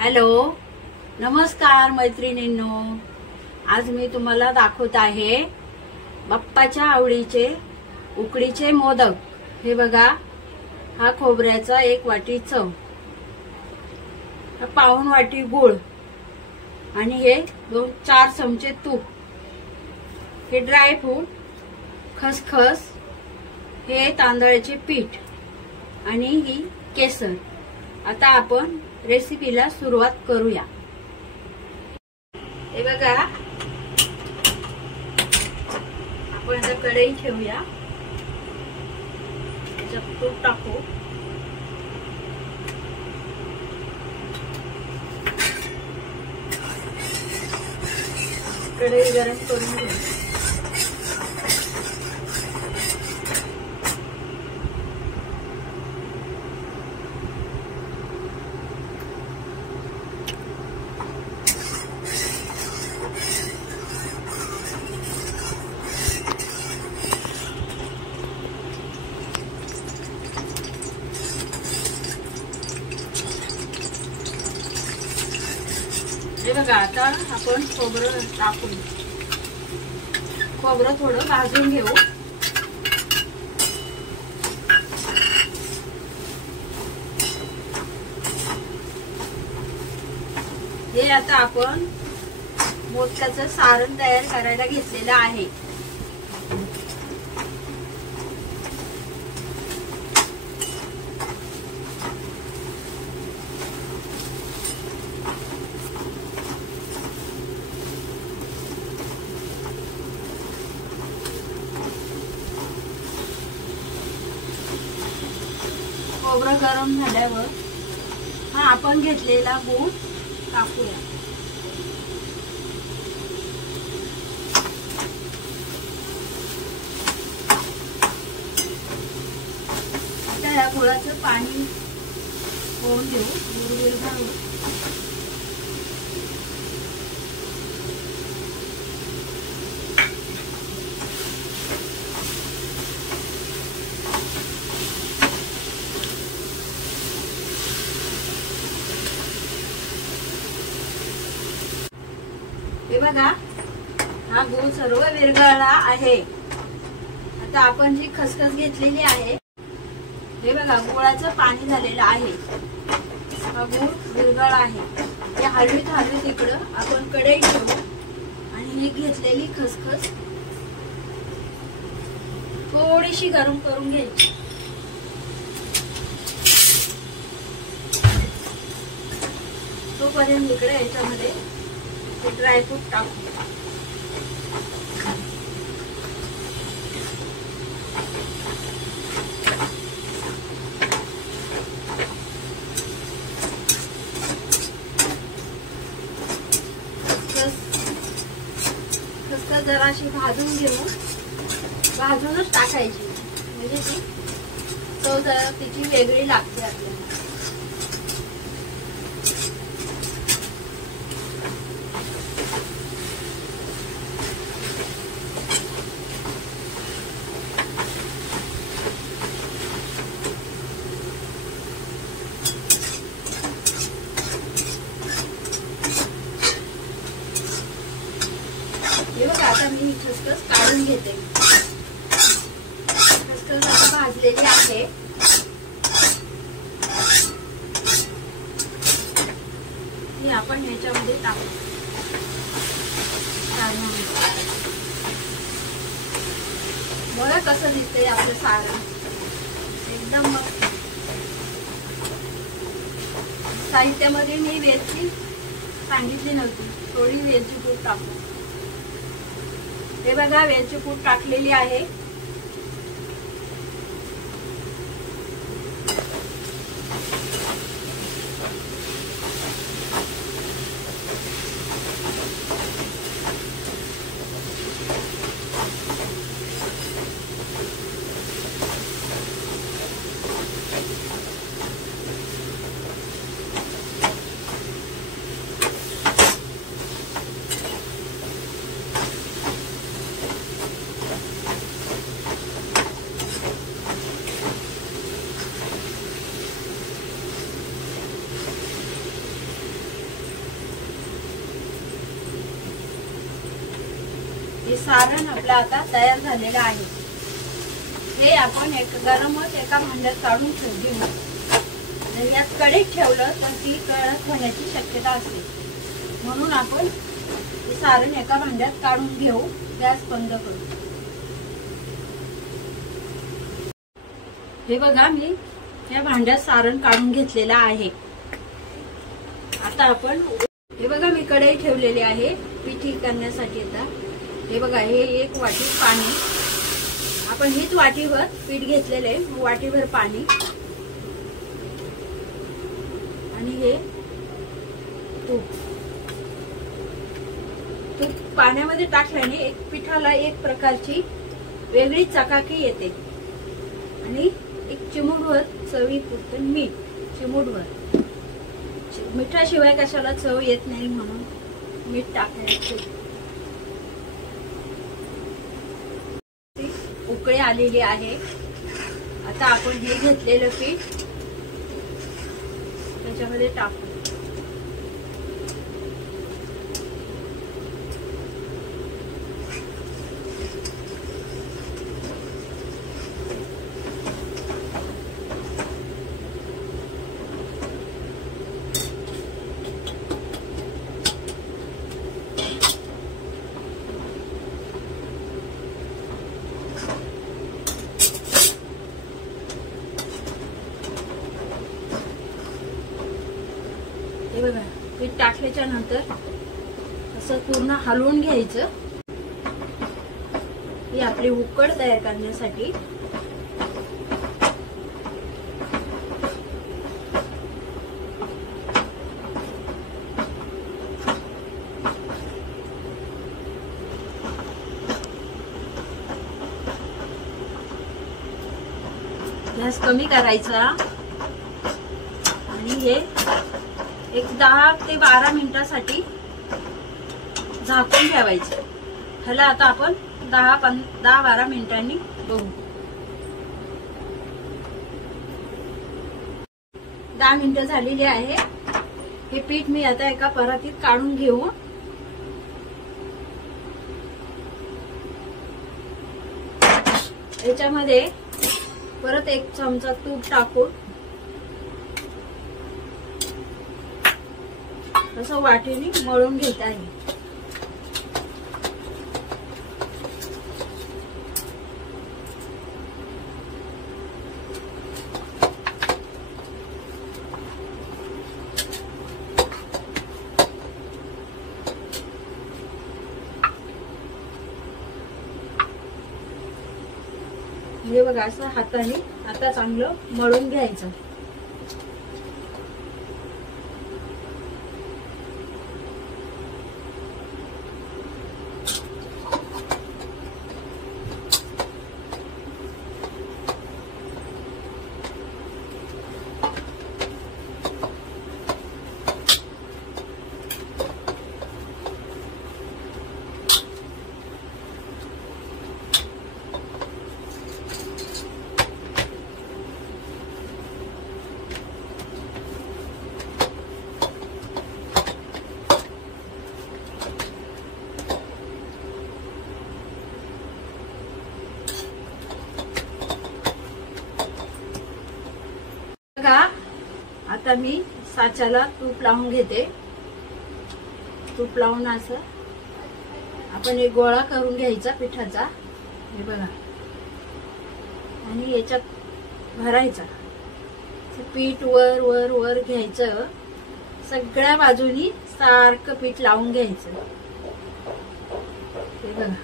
Hello, नमस्कार मैत्रिणींनो. आज मी तुम्हाला दाखवत आहे बाप्पाच्या आवडीचे उकडीचे मोदक. हे बघा, हा खोबऱ्याचा 1 वाटी चव, हा पाऊण वाटी गूळ आणि हे 4 चमचे तूप, हे ड्राय फ्रूट, खसखस, हे तांदळाचे पीठ आणि ही केसर. आता आपण रेसिपीला सुरुवात करूया. हे बघा, आपण आता कढई ठेवूया, त्याच्यात तूप टाकू. कढई गरम करून घेऊ. हे बघा, आता आपण खोबरं टाकून खोबरं थोडं भाजून घेऊ. हे आता आपण मोदकाचं सारण तयार करायला घेतलेलं आहे. खोबरं गरम झाल्यावर हा आपण घेतलेला गूळ टाकूया. आता या गुळाचं पाणी होऊन देऊ, गुळ घालू. हे बघा, हा गूळ सर्व विरघळला आहे. आता आपण जी खसखस घेतलेली आहे, हे बघा, गुळाचं पाणी झालेलं आहे. हा गूळ विरघळला आहे. हे हलवीत इकडं आपण कढई ठेवू आणि ही घेतलेली खसखस थोडीशी गरम करून घ्यायची. तोपर्यंत इकडे याच्यामध्ये ड्रायफ्रूट टाकू. खसखस जराशी भाजून घेऊ, भाजूनच टाकायची, म्हणजे ती चव जरा तिची वेगळी लागते आपल्याला. हे बघा, आता मी ही खसखस काढून घेते. खसखस आता भाजलेली आहे. हे आपण ह्याच्यामध्ये टाकू. बघा कसं दिसतंय आपलं सारण, एकदम मस्त. साहित्यामध्ये मी वेलची सांगितली नव्हती, थोडी वेलची पूड टाकू. हे बघा, वेलची पूड टाकलेली आहे. हे सारण आपलं आता तयार झालेलं आहे. हे आपण गरमच एका भांड्यात काढून घेऊ. जर यात कढईत ठेवलं तर ती कडक होण्याची शक्यता असते, म्हणून आपण हे सारण एका भांड्यात काढून घेऊ. गॅस बंद करू. हे बघा, मी या भांड्यात सारण काढून घेतलेलं आहे. आता आपण हे बघा, मी कढई ठेवलेली आहे पिठी करण्यासाठी. आता हे बघा, हे 1 वाटी पाणी. आपण हीच वाटीभर पीठ घेतलेलं आहे, वाटीभर पाणी. आणि हे तूप पाण्यामध्ये टाकल्याने पिठाला एक प्रकारची वेगळी चकाकी येते. आणि एक चिमूटभर चवीपुरतं मीठ, चिमूटभर. मिठाशिवाय कशाला चव येत नाही, म्हणून मीठ टाकायचे. उकळी आलेली आहे. आता आपण हे घेतलेलं पीठ त्याच्यामध्ये टाकू. हे बघा, पीठ टाकल्याच्या नंतर असं पूर्ण हलवून घ्यायचं. ही आपली उकड तयार करण्यासाठी. गॅस कमी करायचा आणि हे एक 10 ते 12 मिनिटांसाठी झाकून ठेवायचं. ह्याला आता आपण 10-12 मिनिटांनी बघू. 10 मिनिटं झालेली आहे. हे पीठ मी आता एका परातीत काढून घेऊ. याच्यामध्ये परत 1 चमचा तूप टाकून असं वाटीने मळून घेत आहे. हे बघा, असं हाताने आता चांगलं मळून घ्यायचं. बघा, आता मी साच्याला तूप लावून घेते. तूप लावून असं आपण एक गोळा करून घ्यायचा पिठाचा. हे बघा, आणि याच्यात भरायचा. पीठ वर वर वर घ्यायचं. सगळ्या बाजूनी सारखं पीठ लावून घ्यायचं. हे बघा,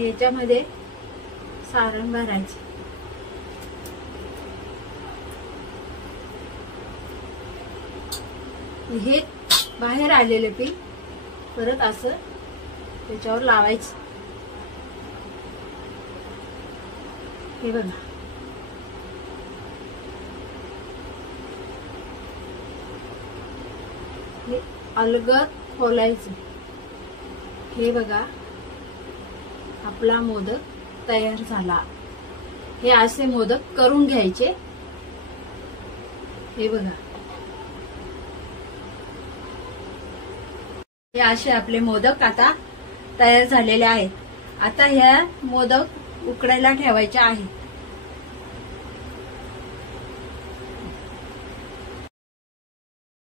याच्यामध्ये सारण भरायचं. हे बाहेर आलेलं पीठ परत असं त्याच्यावर लावायचं. हे बघा, हे अलगद खोलायचं. हे बघा, आपला मोदक तयार झाला. हे असे मोदक करून घ्यायचे. हे बघा, हे असे आपले मोदक आता तयार झालेले आहेत. आता ह्या मोदक उकडायला ठेवायचे आहेत.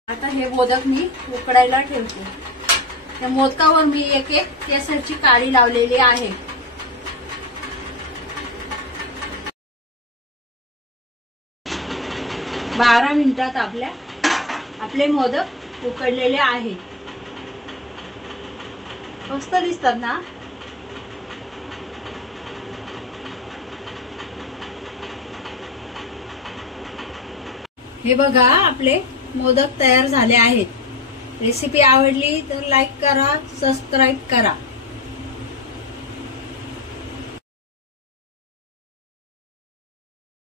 आता हे मोदक मी उकडायला ठेवते. त्या मोदकावर मी एक एक केसरची काडी लावलेली आहे. बारा मिनिटात आपले मोदक उकडलेले आहेत. मस्त दिसतात ना. हे बघा, आपले मोदक तयार झाले आहेत. रेसिपी आवडली तर लाईक करा, सबस्क्राईब करा.